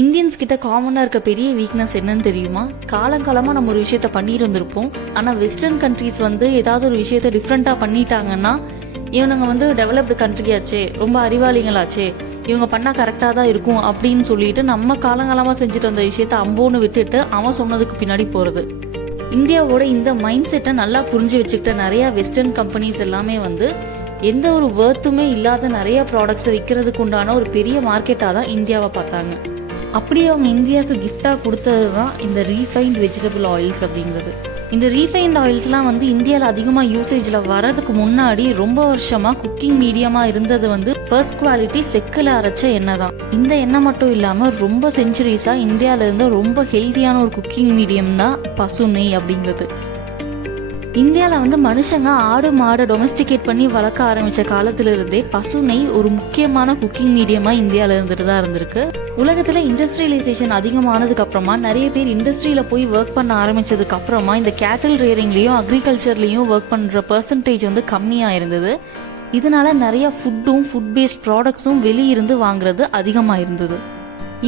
Indians கிட்ட காமனா இருக்க பெரிய வீக்னஸ் என்னன்னு தெரியுமா? காலங்காலமா நம்ம ஒரு விஷயத்த பண்ணிட்டு இருந்திருப்போம். ஆனா வெஸ்டர்ன் கண்ட்ரீஸ் ஏதாவது ஒரு விஷயத்த டிஃப்ரெண்டா பண்ணிட்டாங்கன்னா இவனுங்க டெவலப்டு கண்ட்ரியாச்சே, ரொம்ப அறிவாளிகளாச்சே, இவங்க பண்ணா கரெக்டா தான் இருக்கும் அப்படின்னு சொல்லிட்டு நம்ம காலங்காலமா செஞ்சுட்டு வந்த விஷயத்த அம்போன்னு விட்டுட்டு அவன் சொன்னதுக்கு பின்னாடி போறது. இந்தியாவோட இந்த மைண்ட் செட்டை நல்லா புரிஞ்சு வச்சுக்கிட்ட நிறைய வெஸ்டர்ன் கம்பெனிஸ் எல்லாமே எந்த ஒரு வர்த்துமே இல்லாத நிறைய ப்ராடக்ட்ஸை விற்கிறதுக்கு உண்டான ஒரு பெரிய மார்க்கெட்டா தான் இந்தியாவை பார்த்தாங்க. அப்படியே அவங்க இந்தியாவுக்கு கிஃப்டா கொடுத்தது தான் இந்த ரீஃபைன்ட் வெஜிடபிள் ஆயில்ஸ் அப்படிங்கிறது. இந்த ரீஃபைன்ட் ஆயில்ஸ்லாம் இந்தியாவில் அதிகமாக யூசேஜ்ல வரதுக்கு முன்னாடி ரொம்ப வருஷமா குக்கிங் மீடியமா இருந்தது ஃபர்ஸ்ட் குவாலிட்டி செக்கில் அரைச்ச எண்ணெய் தான். இந்த எண்ணெய் மட்டும் இல்லாம ரொம்ப செஞ்சுரிஸா இந்தியாவில இருந்த ரொம்ப ஹெல்த்தியான ஒரு குக்கிங் மீடியம் தான் பசு நெய் அப்படிங்கிறது. இந்தியாவில் மனுஷங்க ஆடு மாடு டொமஸ்டிகேட் பண்ணி வளர்க்க ஆரம்பிச்ச காலத்துல இருந்தே பசு நெய் ஒரு முக்கியமான குக்கிங் மீடியமா இந்தியாவில இருந்துட்டு தான் இருந்திருக்கு. உலகத்துல இண்டஸ்ட்ரியலைசேஷன் அதிகமானதுக்கு அப்புறமா நிறைய பேர் இண்டஸ்ட்ரியில போய் ஒர்க் பண்ண ஆரம்பிச்சதுக்கு அப்புறமா இந்த கேட்டில் ரேரிங்லயும் அக்ரிகல்ச்சர்லயும் ஒர்க் பண்ற பெர்சன்டேஜ் கம்மியா இருந்தது. இதனால நிறைய ஃபுட் பேஸ்ட் ப்ராடக்ட்ஸும் வெளியிருந்து வாங்குறது அதிகமா இருந்தது.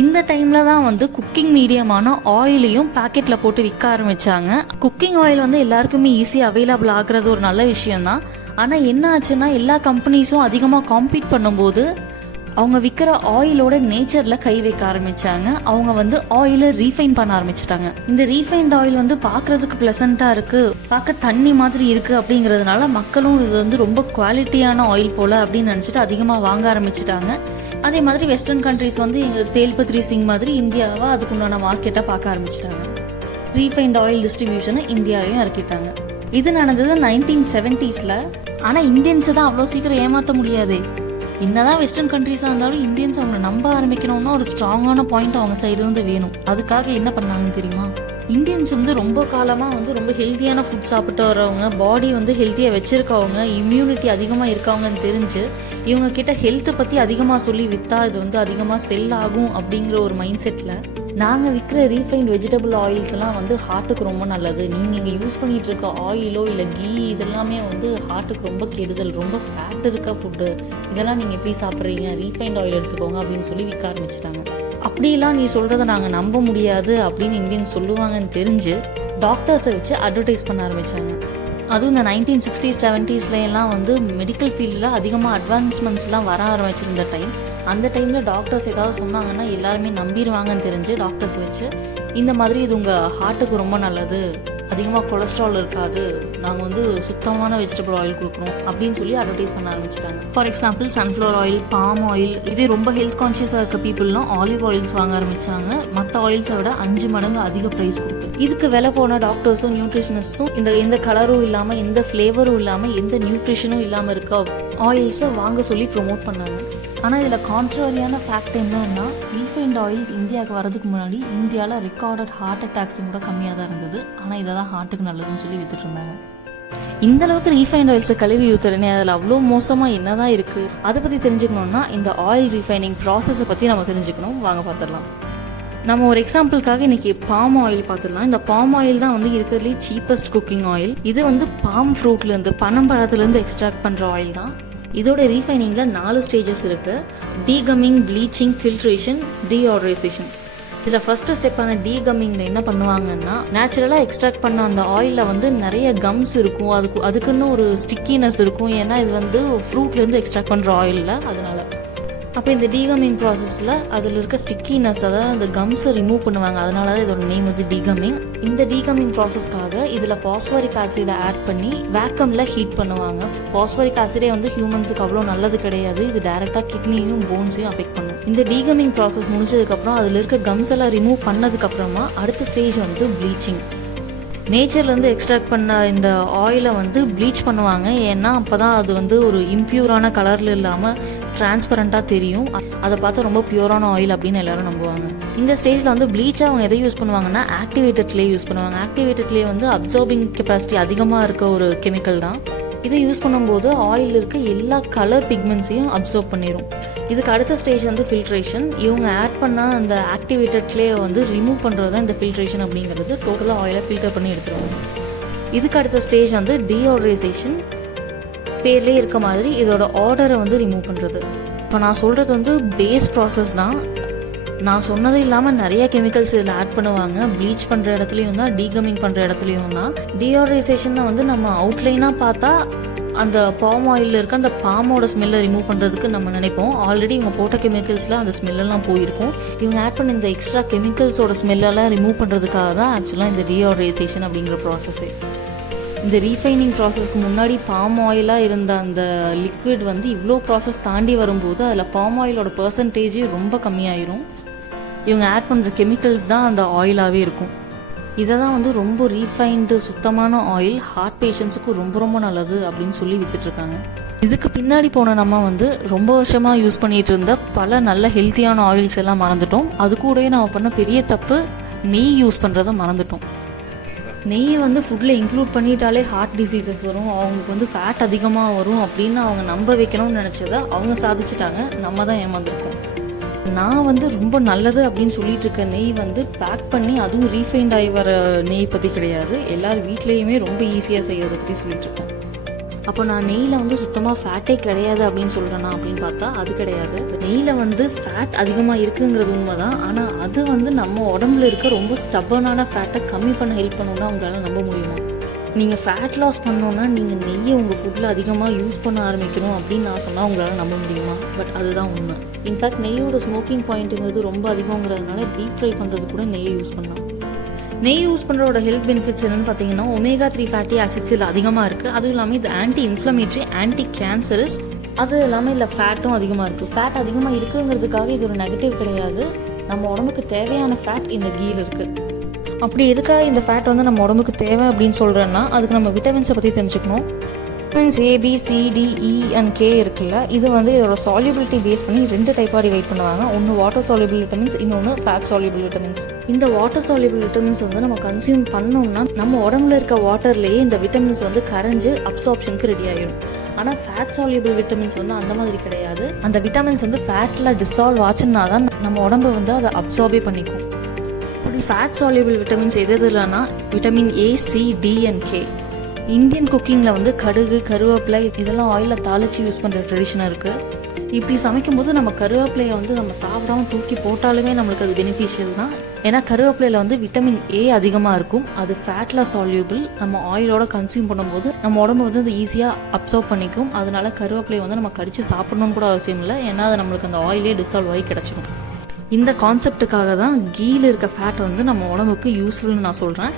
இந்த டைம்ல தான் குக்கிங் மீடியமான ஆயிலையும் பாக்கெட்ல போட்டு விற்க ஆரம்பிச்சாங்க. குக்கிங் ஆயில் எல்லாருக்குமே ஈஸியா அவைலபிள் ஆகுறது ஒரு நல்ல விஷயம் தான். ஆனா என்ன ஆச்சுன்னா எல்லா கம்பெனிஸும் அதிகமா காம்பீட் பண்ணும்போது அவங்க விற்கிற ஆயிலோட நேச்சர்ல கை வைக்க ஆரம்பிச்சாங்க. அவங்க ஆயில ரீஃபைன் பண்ண ஆரம்பிச்சிட்டாங்க. இந்த ரீஃபைன்ட் ஆயில் பாக்குறதுக்கு பிளசண்டா இருக்கு, பார்க்க தண்ணி மாதிரி இருக்கு அப்படிங்கறதுனால மக்களும் இது ரொம்ப குவாலிட்டியான ஆயில் போல அப்படின்னு நினைச்சிட்டு அதிகமா வாங்க ஆரம்பிச்சிட்டாங்க. அதே மாதிரி வெஸ்டர்ன் கண்ட்ரிஸ் எங்க தேல்பத்ரி சிங் மாதிரி இந்தியாவா அதுக்குண்டான மார்க்கெட்டா பார்க்க ஆரம்பிச்சிட்டாங்க. ரீஃபைன்ட் ஆயில் டிஸ்ட்ரிபியூஷனை இந்தியாவையும் இறக்கிட்டாங்க. இது நடந்தது 1970s. ஆனா இந்தியன்ஸ் தான் அவ்வளவு சீக்கிரம் ஏமாத்த முடியாது. என்னதான் வெஸ்டர்ன் கண்ட்ரீஸா இருந்தாலும் இந்தியன்ஸ் அவங்க நம்ப ஆரம்பிக்கணும்னா ஒரு ஸ்ட்ராங்கான பாயிண்ட் அவங்க சைடு வேணும். அதுக்காக என்ன பண்ணாங்கன்னு தெரியுமா? இந்தியன்ஸ் ரொம்ப காலமா ரொம்ப ஹெல்த்தியான ஃபுட் சாப்பிட்டு வரவங்க, பாடி ஹெல்த்தியா வச்சிருக்கவங்க, இம்யூனிட்டி அதிகமா இருக்கவங்கன்னு தெரிஞ்சு இவங்க கிட்ட ஹெல்த் பத்தி அதிகமா சொல்லி வித்தா இது அதிகமா செல் ஆகும் அப்படிங்கிற ஒரு மைண்ட் செட்ல நாங்க விற்கிற ரீஃபைன்ட் வெஜிடபிள் ஆயில்ஸ் எல்லாம் ஹார்ட்டுக்கு ரொம்ப நல்லது, நீங்க இங்க யூஸ் பண்ணிட்டு இருக்க ஆயிலோ இல்ல கீ இதெல்லாமே ஹார்ட்டுக்கு ரொம்ப கெடுதல், ரொம்ப ஃபேட் இருக்க ஃபுட்டு, இதெல்லாம் நீங்க எப்படி சாப்பிட்றீங்க, ரீஃபைன்ட் ஆயில் எடுத்துக்கோங்க அப்படின்னு சொல்லி விற்க ஆரம்பிச்சிட்டாங்க. அப்படிலாம் நீ சொல்றத நாங்க நம்ப முடியாது அப்படின்னு இந்தியன் சொல்லுவாங்கன்னு தெரிஞ்சு டாக்டர்ஸை வச்சு அட்வர்டைஸ் பண்ண ஆரம்பிச்சாங்க. அதுவும் இந்த 1960s 70s எல்லாம் மெடிக்கல் ஃபீல்டில் அதிகமாக அட்வான்ஸ்மெண்ட்ஸ்லாம் வர ஆரம்பிச்சிருந்த டைம். அந்த டைமில் டாக்டர்ஸ் ஏதாவது சொன்னாங்கன்னா எல்லாருமே நம்பிடுவாங்கன்னு தெரிஞ்சு டாக்டர்ஸ் வச்சு இந்த மாதிரி இது உங்கள் ஹார்ட்டுக்கு ரொம்ப நல்லது, அதிகமாக கொலஸ்ட்ரால் இருக்காது, நாங்கள் சுத்தமான வெஜிடபிள் ஆயில் கொடுக்குறோம் அப்படின்னு சொல்லி அட்வர்டைஸ் பண்ண ஆரம்பிச்சிட்டாங்க. For example sunflower oil, palm oil, இதே ரொம்ப ஹெல்த் கான்ஷியஸாக இருக்க பீப்புள்லாம் ஆலிவ் ஆயில்ஸ் வாங்க ஆரம்பிச்சாங்க. மற்ற ஆயில்ஸை விட 5 மடங்கு அதிக ப்ரைஸ் கொடுத்து. இதுக்கு விலை போன டாக்டர்ஸும் நியூட்ரிஷனிஸ்டும் எந்த கலரும் இல்லாமல், எந்த ஃப்ளேவரும் இல்லாமல், எந்த நியூட்ரிஷனும் இல்லாமல் இருக்க ஆயில்ஸை வாங்க சொல்லி ப்ரொமோட் பண்ணாங்க. ஆனால் இதில் கான்ட்ரவரியான ஃபேக்ட் என்னன்னா, ரீஃபைன்ட் ஆயில்ஸ் இந்தியாவுக்கு வரதுக்கு முன்னாடி இந்தியாவில் ரெக்கார்டட் ஹார்ட் அட்டாக்ஸ் கூட கம்மியாக தான் இருந்தது. ஆனால் இதை தான் ஹார்ட்டுக்கு நல்லதுன்னு சொல்லி வித்துட்டு இருந்தாங்க. இந்த அளவுக்கு ரீஃபைன்ட் ஆயில்ஸை கழுவி ஊத்துறேனே அதில் அவ்வளோ மோசமாக என்னதான் இருக்கு, அதை பற்றி தெரிஞ்சுக்கணும்னா இந்த ஆயில் ரீஃபைனிங் ப்ராசஸை பற்றி நம்ம தெரிஞ்சுக்கணும். வாங்க பார்த்துடலாம். நம்ம ஒரு எக்ஸாம்பிளுக்காக இன்னைக்கு பாம் ஆயில் பார்த்துடலாம். இந்த பாம் ஆயில் தான் இருக்கிறதுலே சீப்பஸ்ட் குக்கிங் ஆயில். இது பாம் ஃப்ரூட்ல இருந்து, பனம்பழத்துல இருந்து எக்ஸ்ட்ராக்ட் பண்ற ஆயில் தான். இதோட ரீஃபைனிங்ல 4 ஸ்டேஜஸ் இருக்கு: டீகம்மிங், ப்ளீச்சிங், ஃபில்ட்ரேஷன், டீஆர்டரைசேஷன். இதுல ஃபர்ஸ்ட் ஸ்டெப்பான டீகம்மிங்ல என்ன பண்ணுவாங்கன்னா, நேச்சுரலா எக்ஸ்ட்ராக்ட் பண்ண அந்த ஆயில்ல நிறைய கம்ஸ் இருக்கும், அதுக்குன்னு ஒரு ஸ்டிக்கினஸ் இருக்கும். ஏன்னா இது ஃப்ரூட்ல இருந்து எக்ஸ்ட்ராக்ட் பண்ற ஆயில்ல, அதனால. அப்போ இந்த டீகம்மிங் ப்ராசஸில் அதில் இருக்க ஸ்டிக்கினஸ், அதாவது அந்த கம்ஸை ரிமூவ் பண்ணுவாங்க. அதனால தான் இதோட நேம் டீகம்மிங். இந்த டீகம்மிங் ப்ராசஸ்க்காக இதில் பாஸ்பரிக் ஆசிடை ஆட் பண்ணி வேக்கம்ல ஹீட் பண்ணுவாங்க. பாஸ்பரிக் ஆசிடே ஹியூமன்ஸுக்கு அவ்வளோ நல்லது கிடையாது. இது டைரெக்டாக கிட்னியும் போன்ஸையும் அஃபெக்ட் பண்ணும். இந்த டீகம்மிங் ப்ராசஸ் முடிஞ்சதுக்கப்புறம் அதில் இருக்க கம்ஸ் எல்லாம் ரிமூவ் பண்ணதுக்கப்புறமா அடுத்த ஸ்டேஜ் ப்ளீச்சிங். நேச்சர்ல இருந்து எக்ஸ்ட்ராக்ட் பண்ண இந்த ஆயிலை ப்ளீச் பண்ணுவாங்க. ஏன்னா அப்பதான் அது ஒரு இம்பியூரான கலர்ல இல்லாம டிரான்ஸ்பரண்டா தெரியும். அதை பார்த்தா ரொம்ப பியூரான ஆயில் அப்படின்னு எல்லாரும் நம்புவாங்க. இந்த ஸ்டேஜ்ல ப்ளீச் அவங்க எதை யூஸ் பண்ணுவாங்கன்னா ஆக்டிவேட்டட் கிளே யூஸ் பண்ணுவாங்க. ஆக்டிவேட்டட் கிளே அப்சர்பிங் கெப்பாசிட்டி அதிகமா இருக்க ஒரு கெமிக்கல் தான். இதை யூஸ் பண்ணும்போது ஆயில் இருக்க எல்லா கலர் பிக்மெண்ட்ஸையும் அப்சர்வ் பண்ணிடும். இதுக்கு அடுத்த ஸ்டேஜ் ஃபில்ட்ரேஷன். இவங்க ஆட் பண்ண அந்த ஆக்டிவேட்டட் கிளே ரிமூவ் பண்றது தான் இந்த ஃபில்ட்ரேஷன் அப்படிங்கிறது. டோட்டலா ஆயிலை ஃபில்டர் பண்ணி எடுத்துருவாங்க. இதுக்கு அடுத்த ஸ்டேஜ் டீஆர்டரைசேஷன். பேர்லயே இருக்க மாதிரி இதோட ஆர்டரை ரிமூவ் பண்றது. இப்போ நான் சொல்றது பேஸ் ப்ராசஸ் தான். நான் சொன்னது இல்லாமல் நிறைய கெமிக்கல்ஸ் இதில் ஆட் பண்ணுவாங்க. ப்ளீச் பண்ணுற இடத்துலையும் தான், டீகமிங் பண்ணுற இடத்துலையும் தான். டியோடரைசேஷன் வந்து நம்ம அவுட்லைனாக பார்த்தா அந்த பாம் ஆயிலில் இருக்க அந்த பாமோட ஸ்மெல்லை ரிமூவ் பண்ணுறதுக்கு நம்ம நினைப்போம். ஆல்ரெடி இவங்க போட்ட கெமிக்கல்ஸில் அந்த ஸ்மெல்லாம் போயிருக்கும். இவங்க ஆட் பண்ண இந்த எக்ஸ்ட்ரா கெமிக்கல்ஸோட ஸ்மெல்லெல்லாம் ரிமூவ் பண்ணுறதுக்காக தான் ஆக்சுவலாக இந்த டியோடரைசேஷன் அப்படிங்கிற ப்ராசஸ்ஸே. இந்த ரீஃபைனிங் ப்ராசஸ்க்கு முன்னாடி பாம் ஆயிலாக இருந்த அந்த லிக்விட் வந்து இவ்வளோ ப்ராசஸ் தாண்டி வரும்போது அதில் பாம் ஆயிலோட பர்சன்டேஜ் ரொம்ப கம்மியாயிரும். இவங்க ஆட் பண்ணுற கெமிக்கல்ஸ் தான் அந்த ஆயிலாகவே இருக்கும். இதை தான் வந்து ரொம்ப ரீஃபைன்டு சுத்தமான ஆயில் ஹார்ட் பேஷண்ட்ஸுக்கு ரொம்ப ரொம்ப நல்லது அப்படின்னு சொல்லி வித்துட்ருக்காங்க. இதுக்கு பின்னாடி போன நம்ம வந்து ரொம்ப வருஷமாக யூஸ் பண்ணிட்டு இருந்த பல நல்ல ஹெல்த்தியான ஆயில்ஸ் எல்லாம் மறந்துட்டோம். அது கூடவே நம்ம பண்ண பெரிய தப்பு நெய் யூஸ் பண்ணுறதை மறந்துட்டோம். நெய்யை வந்து ஃபுட்டில் இன்க்ளூட் பண்ணிட்டாலே ஹார்ட் டிசீசஸ் வரும், அவங்களுக்கு வந்து ஃபேட் அதிகமாக வரும் அப்படின்னு அவங்க நம்ப வைக்கணும்னு நினச்சதை அவங்க சாதிச்சிட்டாங்க. நம்ம தான் ஏமாந்துருக்கோம். நான் வந்து ரொம்ப நல்லது அப்படின்னு சொல்லிட்டு இருக்க நெய் வந்து பேக் பண்ணி அதுவும் ரீஃபைண்ட் ஆகி வர நெய் பற்றி கிடையாது. எல்லாரும் வீட்லேயுமே ரொம்ப ஈஸியாக செய்யறதை பற்றி சொல்லிட்டு இருக்கேன். அப்போ நான் நெய்யில் வந்து சுத்தமாக ஃபேட்டே கிடையாது அப்படின்னு சொல்கிறேன்னா அப்படின்னு பார்த்தா அது கிடையாது. நெய்யில் வந்து ஃபேட் அதிகமாக இருக்குங்கிறது உண்மை தான். ஆனால் அது வந்து நம்ம உடம்புல இருக்க ரொம்ப ஸ்டப்பனான ஃபேட்டை கம்மி பண்ண ஹெல்ப் பண்ணணும்னா உங்களால் நம்ப முடியுமா? நீங்கள் ஃபேட் லாஸ் பண்ணோன்னா நீங்கள் நெய்யை உங்கள் ஃபுட்டில் அதிகமாக யூஸ் பண்ண ஆரம்பிக்கணும் அப்படின்னு நான் சொன்னால் உங்களால் நம்ப முடியுமா? பட் அதுதான் உண்மை. இன்ஃபேக்ட் நெய்யோட ஸ்மோக்கிங் பாயிண்ட்டுங்கிறது ரொம்ப அதிகங்கிறதுனால டீப் ஃப்ரை பண்ணுறது கூட நெய்யை யூஸ் பண்ணலாம். நெய் யூஸ் பண்ணுறோட ஹெல்த் பெனிஃபிட்ஸ் என்னென்னு பார்த்தீங்கன்னா omega-3 ஃபேட்டி ஆசிட்ஸ் இதில் அதிகமாக இருக்குது. அதுவும் இல்லாமல் இது ஆன்டி இன்ஃப்ளமேட்டரி, ஆன்டி கேன்சரஸ், அதுவும் இல்லாமல் இதில் ஃபேட்டும் அதிகமாக இருக்குது. ஃபேட் அதிகமாக இருக்குங்கிறதுக்காக இது ஒரு நெகட்டிவ் கிடையாது. நம்ம உடம்புக்கு தேவையான ஃபேட் இந்த கீயில் இருக்குது. அப்படி எதுக்காக இந்த ஃபேட் வந்து நம்ம உடம்புக்கு தேவை அப்படின்னு சொல்கிறேன்னா அதுக்கு நம்ம விட்டமின்ஸை பற்றி தெரிஞ்சுக்கணும். Vitamins A, B, C, D, E and K இருக்குல்ல, இது வந்து இதோட சால்யூபிலிட்டி பேஸ் பண்ணி 2 டைப்பாக டிவைட் பண்ணுவாங்க. ஒன்று வாட்டர் சால்யூபிள் விட்டமின்ஸ், இன்னொன்று ஃபேட் சால்யூபிள் விட்டமின்ஸ். இந்த வாட்டர் சால்யூபிள் விட்டமின்ஸ் வந்து நம்ம கன்சியூம் பண்ணோம்னா நம்ம உடம்புல இருக்க வாட்டர்லேயே இந்த விட்டமின்ஸ் வந்து கரைஞ்சு அப்சார்ப்ஷனுக்கு ரெடி ஆகிடும். ஆனால் ஃபேட் சால்யூபிள் விட்டமின்ஸ் வந்து அந்த மாதிரி கிடையாது. அந்த விட்டமின்ஸ் வந்து ஃபேட்டில் டிசால்வ் ஆச்சுன்னா தான் நம்ம உடம்பு வந்து அதை அப்சார்பே பண்ணிக்கும். அப்படி ஃபேட் சால்யூபிள் விட்டமின்ஸ் எது எதுலன்னா vitamin A, C, D and K. Indian குக்கிங்கில் வந்து கடுகு, கருவேப்பிலை இதெல்லாம் ஆயிலில் தாளித்து யூஸ் பண்ணுற ட்ரெடிஷனாக இருக்குது. இப்படி சமைக்கும்போது நம்ம கருவேப்பிலையை வந்து நம்ம சாப்பிடாம தூக்கி போட்டாலுமே நம்மளுக்கு அது பெனிஃபிஷியல் தான். ஏன்னா கருவேப்பிலையில் வந்து விட்டமின் A அதிகமாக இருக்கும். அது ஃபேட்டில் சால்யூபிள். நம்ம ஆயிலோட கன்சியூம் பண்ணும்போது நம்ம உடம்பு வந்து அது ஈஸியாக அப்சர்வ் பண்ணிக்கும். அதனால கருவேப்பிலையை வந்து நம்ம கடிச்சு சாப்பிடணும்னு கூட அவசியம் இல்லை. ஏன்னா அது நம்மளுக்கு அந்த ஆயிலே டிசால்வ் ஆகி கிடச்சிடும். இந்த கான்செப்டுக்காக தான் கீயில் இருக்க ஃபேட் வந்து நம்ம உடம்புக்கு யூஸ்ஃபுல்னு நான் சொல்கிறேன்.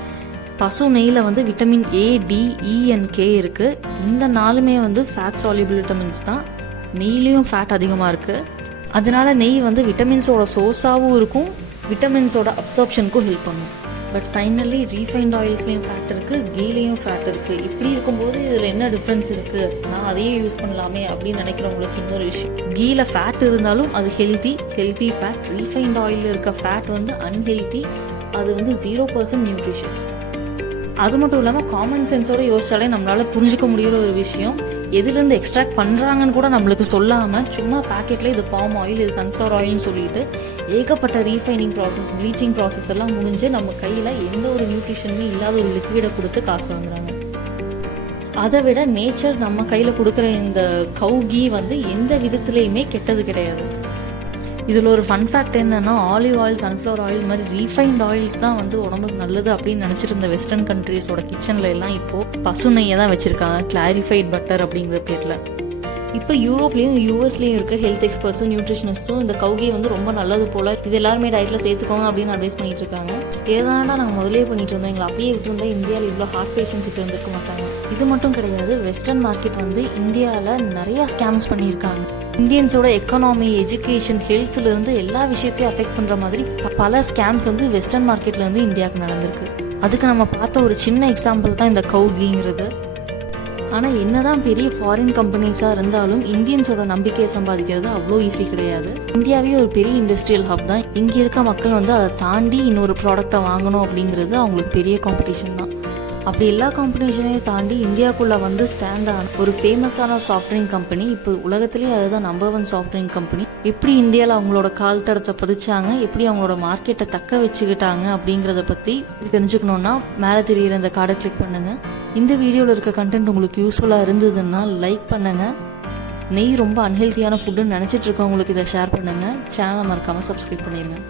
பசு நெய்யில் வந்து vitamin A, D, E and K இருக்குது. இந்த 4மே வந்து ஃபேட் சால்யூபிள் விட்டமின்ஸ் தான். நெய்லேயும் ஃபேட் அதிகமாக இருக்குது. அதனால நெய் வந்து விட்டமின்ஸோட சோர்ஸாகவும் இருக்கும், விட்டமின்ஸோட அப்சார்ப்ஷனுக்கும் ஹெல்ப் பண்ணும். பட் ஃபைனலி ரீஃபைண்ட் ஆயில்ஸ்லேயும் ஃபேட் இருக்குது, கீலேயும் ஃபேட் இருக்குது. இப்படி இருக்கும்போது இதில் என்ன டிஃப்ரென்ஸ் இருக்குது, நான் அதையே யூஸ் பண்ணலாமே அப்படின்னு நினைக்கிறவங்களுக்கு இன்னொரு விஷயம். கீல ஃபேட் இருந்தாலும் அது ஹெல்த்தி ஃபேட். ரீஃபைண்ட் ஆயிலில் இருக்க ஃபேட் வந்து அன்ஹெல்த்தி, அது வந்து 0% நியூட்ரிஷியஸ். அது மட்டும் இல்லாமல் காமன் சென்ஸோட யோசிச்சாலே நம்மளால புரிஞ்சுக்க முடிகிற ஒரு விஷயம், எதுலேருந்து எக்ஸ்ட்ராக்ட் பண்ணுறாங்கன்னு கூட நம்மளுக்கு சொல்லாமல் சும்மா பேக்கெட்டில் இது பாம் ஆயில், இது சன்ஃப்ளவர் ஆயில்னு சொல்லிட்டு ஏகப்பட்ட ரீஃபைனிங் ப்ராசஸ், ப்ளீச்சிங் ப்ராசஸ் எல்லாம் முடிஞ்சு நம்ம கையில் எந்த ஒரு நியூட்ரிஷனுமே இல்லாத ஒரு லிக்விடை கொடுத்து காசு வாங்குறாங்க. அதை விட நேச்சர் நம்ம கையில் கொடுக்குற இந்த கவு கீ வந்து எந்த விதத்துலேயுமே கெட்டது கிடையாது. இதில் ஒரு ஃபன் ஃபேக்ட் என்னன்னா, ஆலிவ் ஆயில், சன்ஃப்ளவர் ஆயில் மாதிரி ரீஃபைண்ட் ஆயில்ஸ் தான் வந்து உடம்புக்கு நல்லது அப்படின்னு நினச்சிட்டு இருந்த வெஸ்டர்ன் கண்ட்ரீஸோட கிச்சனில் எல்லாம் இப்போது பசு நெய்யை தான் வச்சுருக்காங்க, கிளாரிஃபைட் பட்டர் அப்படிங்கிற பேரில். இப்போ யூரோப்லேயும் யூஎஸ்லேயும் இருக்க ஹெல்த் எக்ஸ்பர்ட்ஸும் நியூட்ரிஷனிஸ்ட்டும் இந்த கவு கீ வந்து ரொம்ப நல்லது போல், இது எல்லாருமே டயட்டில் சேர்த்துக்கோங்க அப்படின்னு அட்வைஸ் பண்ணிட்டு இருக்காங்க. ஏதானா நாங்கள் முதலே பண்ணிட்டு இருந்தோம், எங்களை அப்படியே விட்டுருந்தா இந்தியாவில் இவ்வளோ ஹார்ட் பேஷண்ட்ஸ் இப்போ இருந்திருக்க மாட்டாங்க. இது மட்டும் கிடையாது, வெஸ்டர்ன் மார்க்கெட் வந்து இந்தியாவில் நிறையா ஸ்கேம்ஸ் பண்ணியிருக்காங்க. இந்தியன்ஸோட எக்கனாமி, எஜுகேஷன், ஹெல்த்லேருந்து எல்லா விஷயத்தையும் அஃபெக்ட் பண்ணுற மாதிரி பல ஸ்கேம்ஸ் வந்து வெஸ்டர்ன் மார்க்கெட்லேருந்து இந்தியாவுக்கு நடந்திருக்கு. அதுக்கு நம்ம பார்த்த ஒரு சின்ன எக்ஸாம்பிள் தான் இந்த கவு கீங்கிறது. ஆனால் என்னதான் பெரிய ஃபாரின் கம்பெனிஸாக இருந்தாலும் இந்தியன்ஸோட நம்பிக்கையை சம்பாதிக்கிறது அவ்வளோ ஈஸி கிடையாது. இந்தியாவே ஒரு பெரிய இண்டஸ்ட்ரியல் ஹப் தான். இங்கே இருக்க மக்கள் வந்து அதை தாண்டி இன்னொரு ப்ராடக்டை வாங்கணும் அப்படிங்கிறது அவங்களுக்கு பெரிய காம்படிஷன் தான். அப்படி எல்லா காம்படிஷனையும் தாண்டி இந்தியாவுக்குள்ளே வந்து ஸ்டாண்ட் ஆன ஒரு ஃபேமஸான சாஃப்ட் ட்ரிங்க் கம்பெனி, இப்போ உலகத்திலேயே அதுதான் நம்பர் 1 சாஃப்ட் ட்ரிங்க் கம்பெனி. எப்படி இந்தியாவில் அவங்களோட கால் தடத்தை பதிச்சாங்க, எப்படி அவங்களோட மார்க்கெட்டை தக்க வச்சுக்கிட்டாங்க அப்படிங்கிறத பற்றி தெரிஞ்சுக்கணுன்னா மேலே தெரிகிற இந்த கார்டை கிளிக் பண்ணுங்கள். இந்த வீடியோவில் இருக்க கண்டென்ட் உங்களுக்கு யூஸ்ஃபுல்லாக இருந்ததுன்னா லைக் பண்ணுங்கள். நெய் ரொம்ப அன்ஹெல்த்தியான ஃபுட்டுன்னு நினச்சிட்டு இருக்கவங்களுக்கு இதை ஷேர் பண்ணுங்கள். சேனலை மறக்காமல் சப்ஸ்கிரைப் பண்ணிடுங்க.